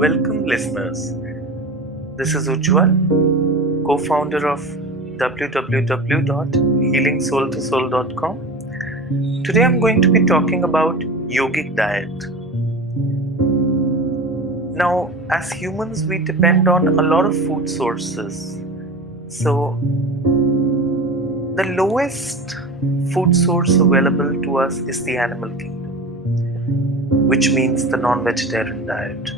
Welcome, listeners. This is Ujjwal, co founder of www.healingsoultosoul.com. Today, I'm going to be talking about Yogic Diet. Now, as humans, we depend on a lot of food sources. So, the lowest food source available to us is the animal kingdom, which means the non vegetarian diet.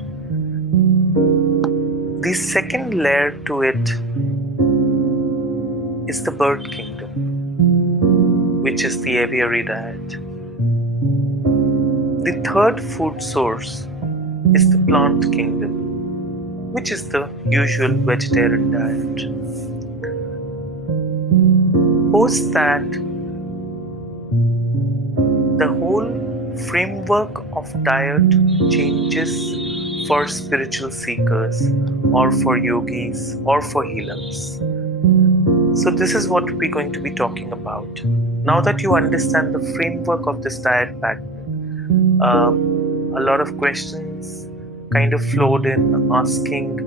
The second layer to it is the bird kingdom, which is the aviary diet. The third food source is the plant kingdom, which is the usual vegetarian diet. Post that, the whole framework of diet changes for spiritual seekers or for yogis or for healers. So this is what we're going to be talking about. Now that you understand the framework of this diet pattern, a lot of questions kind of flowed in asking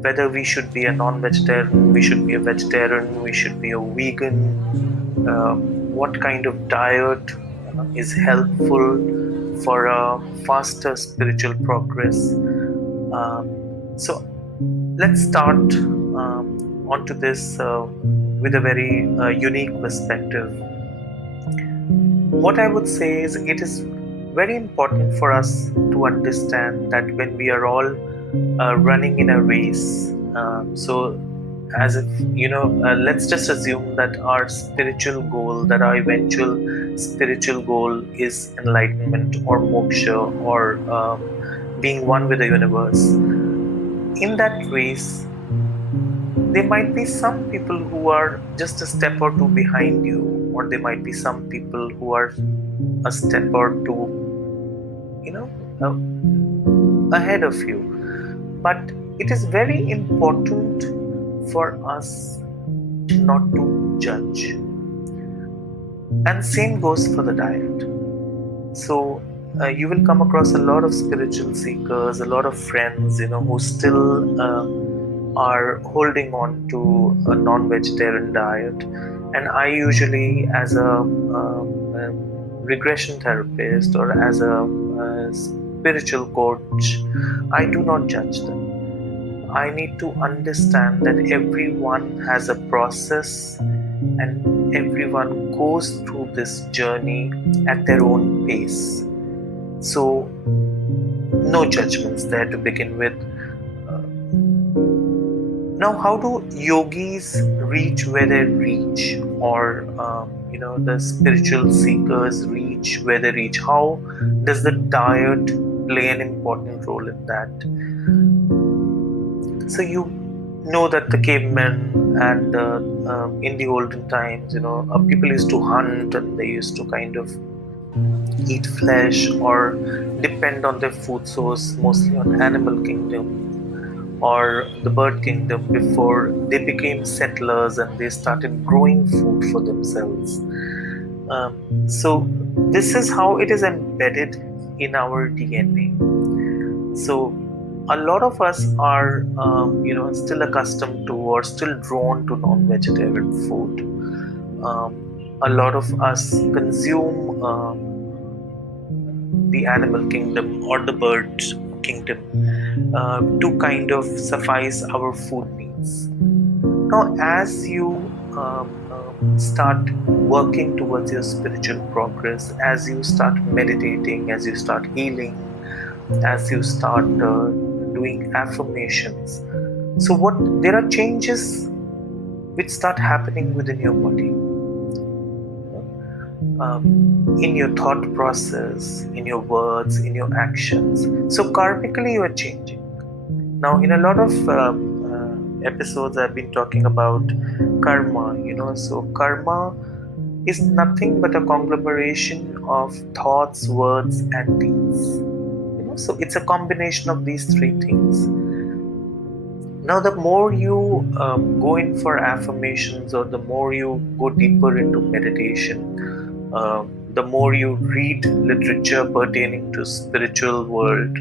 whether we should be a non-vegetarian, we should be a vegetarian, we should be a vegan, what kind of diet is helpful for a faster spiritual progress. So let's start onto this with a very unique perspective. What I would say is it is very important for us to understand that when we are all running in a race, so as if let's just assume that our spiritual goal, that our eventual spiritual goal is enlightenment or moksha or being one with the universe. In that race, there might be some people who are just a step or two behind you, or there might be some people who are a step or two, ahead of you. But it is very important for us not to judge. And same goes for the diet. So you will come across a lot of spiritual seekers, a lot of friends, who still are holding on to a non-vegetarian diet. And I usually, as a regression therapist or as a spiritual coach, I do not judge them. I need to understand that everyone has a process and everyone goes through this journey at their own pace. So, no judgments there to begin with. Now, how do yogis reach where they reach, or the spiritual seekers reach where they reach? How does the diet play an important role in that? So you know that the cavemen and in the olden times, people used to hunt and they used to kind of eat flesh or depend on their food source mostly on animal kingdom or the bird kingdom before they became settlers and they started growing food for themselves. So this is how it is embedded in our DNA. So a lot of us are still accustomed to or still drawn to non-vegetarian food. A lot of us consume the animal kingdom or the bird kingdom to kind of suffice our food needs. Now, as you start working towards your spiritual progress, as you start meditating, as you start healing, as you start doing affirmations, so there are changes which start happening within your body, in your thought process, in your words, in your actions. So karmically you are changing. Now, in a lot of episodes I've been talking about karma. So karma is nothing but a conglomeration of thoughts, words and deeds. So it's a combination of these three things. Now, the more you go in for affirmations, or the more you go deeper into meditation, the more you read literature pertaining to spiritual world,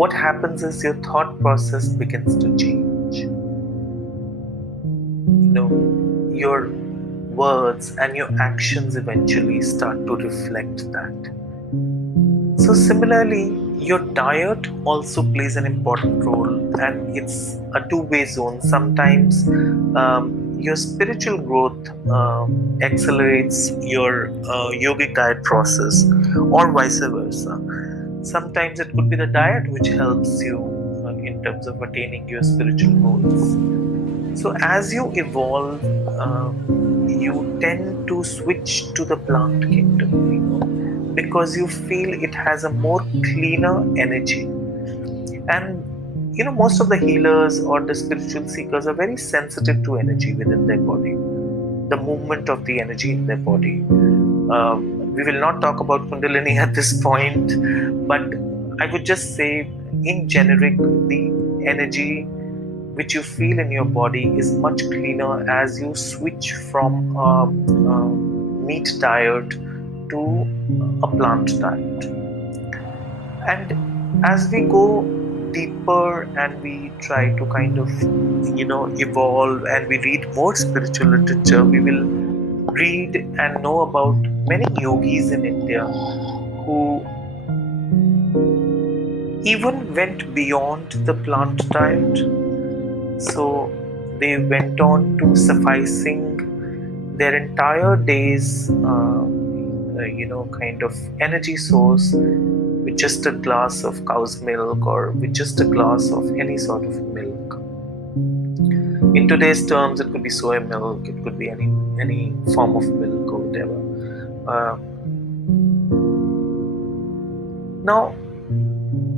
what happens is your thought process begins to change. Your words and your actions eventually start to reflect that. So, similarly, your diet also plays an important role, and it's a two-way zone. Sometimes your spiritual growth accelerates your yogic diet process, or vice versa. Sometimes it could be the diet which helps you in terms of attaining your spiritual goals. So, as you evolve, you tend to switch to the plant kingdom, because you feel it has a more cleaner energy. And most of the healers or the spiritual seekers are very sensitive to energy within their body, the movement of the energy in their body. We will not talk about Kundalini at this point, but I would just say, in generic, the energy which you feel in your body is much cleaner as you switch from a meat diet to a plant diet. And as we go deeper and we try to kind of evolve and we read more spiritual literature, we will read and know about many yogis in India who even went beyond the plant diet. So they went on to sufficing their entire day's kind of energy source with just a glass of cow's milk, or with just a glass of any sort of milk. In today's terms, it could be soy milk, it could be any form of milk or whatever. Uh, Now,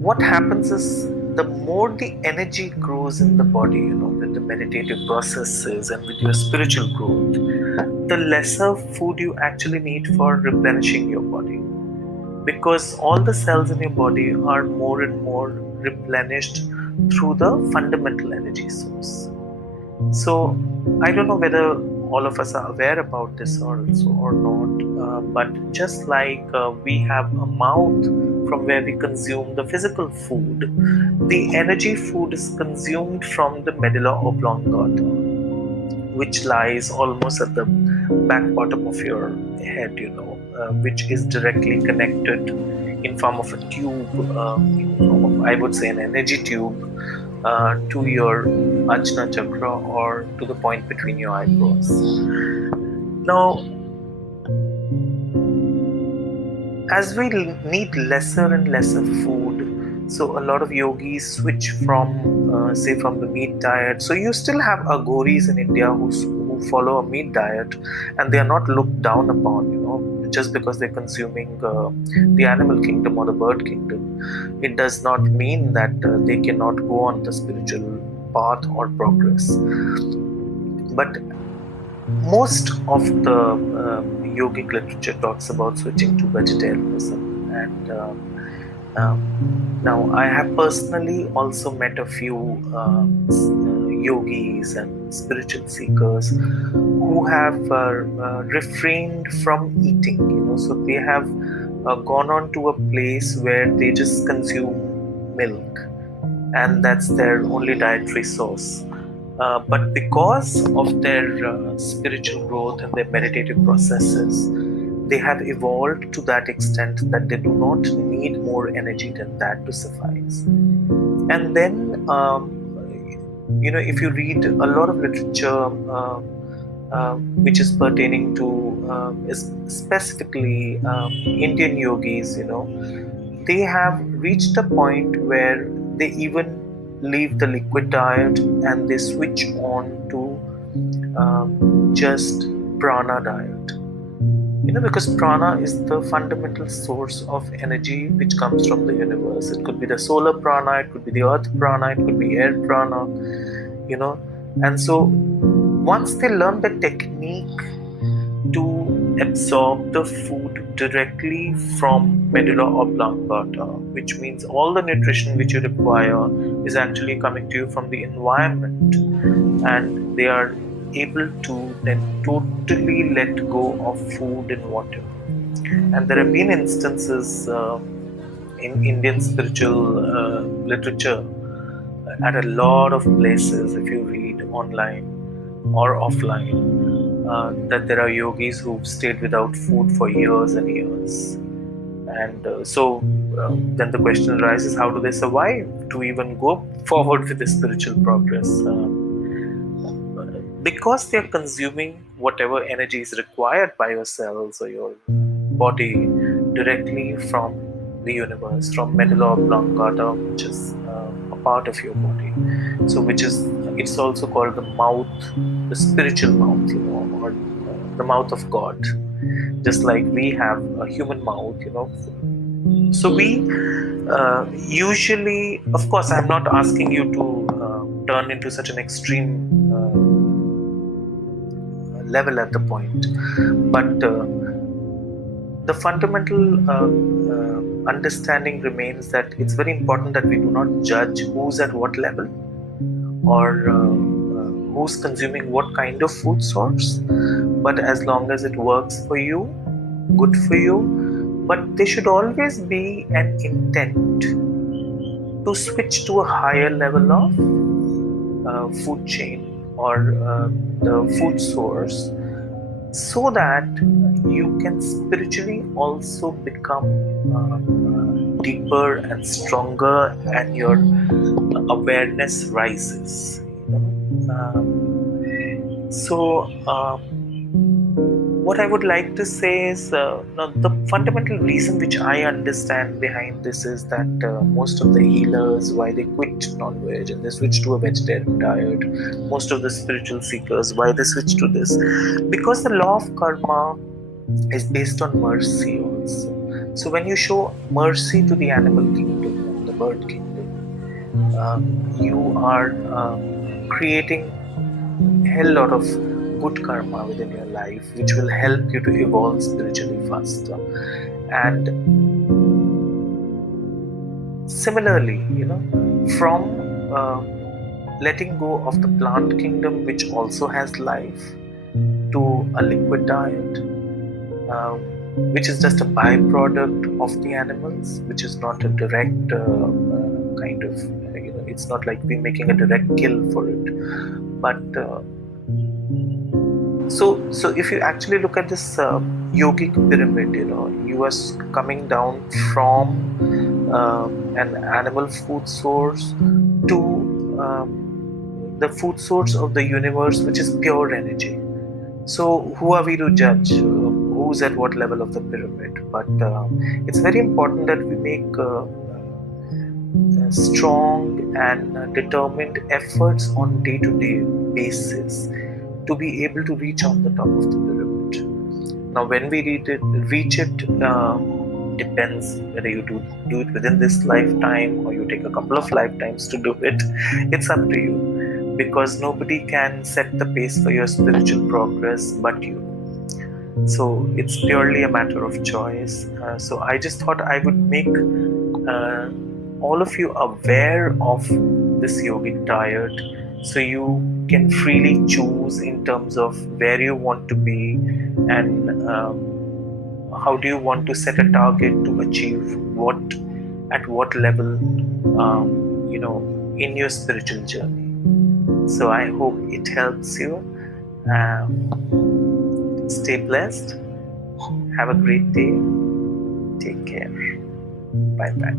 what happens is, the more the energy grows in the body, with the meditative processes and with your spiritual growth, the lesser food you actually need for replenishing your body, because all the cells in your body are more and more replenished through the fundamental energy source. So I don't know whether all of us are aware about this also or not, but just like we have a mouth from where we consume the physical food, the energy food is consumed from the medulla oblongata, which lies almost at the back bottom of your head, which is directly connected in form of a tube, in form of, I would say, an energy tube, to your Ajna chakra, or to the point between your eyebrows. Now, as we need lesser and lesser food, so a lot of yogis switch from, say, from the meat diet. So you still have agoris in India who follow a meat diet, and they are not looked down upon, just because they're consuming the animal kingdom or the bird kingdom. It does not mean that they cannot go on the spiritual path or progress. But most of the yogic literature talks about switching to vegetarianism. And now, I have personally also met a few yogis and spiritual seekers who have refrained from eating. So they have gone on to a place where they just consume milk, and that's their only dietary source. But because of their spiritual growth and their meditative processes, they have evolved to that extent that they do not need more energy than that to suffice. And then, if you read a lot of literature which is pertaining to specifically Indian yogis, they have reached a point where they even leave the liquid diet and they switch on to just prana diet. Because prana is the fundamental source of energy which comes from the universe. It could be the solar prana, it could be the earth prana, it could be air prana, and so once they learn the technique to absorb the food directly from medulla oblongata, which means all the nutrition which you require is actually coming to you from the environment, and they are able to then totally let go of food and water. And there have been instances in Indian spiritual literature at a lot of places, if you read online or offline, that there are yogis who've stayed without food for years and years. And then the question arises, how do they survive to even go forward with the spiritual progress? Because they're consuming whatever energy is required by your cells or your body directly from the universe, from medulla oblongata, which is a part of your body. So, which is, it's also called the mouth, the spiritual mouth, or the mouth of God. Just like we have a human mouth. So we usually, of course, I'm not asking you to turn into such an extreme level at the point, but the fundamental understanding remains that it's very important that we do not judge who's at what level, or who's consuming what kind of food source, but as long as it works for you, good for you. But there should always be an intent to switch to a higher level of food chain, or the food source, so that you can spiritually also become deeper and stronger, and your awareness rises. What I would like to say is, now the fundamental reason which I understand behind this is that most of the healers, why they quit non-veg and they switch to a vegetarian diet, most of the spiritual seekers, why they switch to this, because the law of karma is based on mercy also. So when you show mercy to the animal kingdom and the bird kingdom, you are creating a hell lot of good karma within your life, which will help you to evolve spiritually faster. And similarly, from letting go of the plant kingdom, which also has life, to a liquid diet, uh, which is just a byproduct of the animals, which is not a direct kind of, it's not like we're making a direct kill for it. But so if you actually look at this yogic pyramid, you are coming down from an animal food source to the food source of the universe, which is pure energy. So who are we to judge who's at what level of the pyramid? But it's very important that we make strong and determined efforts on day-to-day basis to be able to reach on the top of the pyramid. Now, when we reach it depends whether you do it within this lifetime or you take a couple of lifetimes to do it. It's up to you, because nobody can set the pace for your spiritual progress but you. So it's purely a matter of choice. So I just thought I would make all of you aware of this yogic diet, so you can freely choose in terms of where you want to be, and how do you want to set a target to achieve what, at what level, in your spiritual journey. So I hope it helps you. Stay blessed. Have a great day. Take care. Bye bye.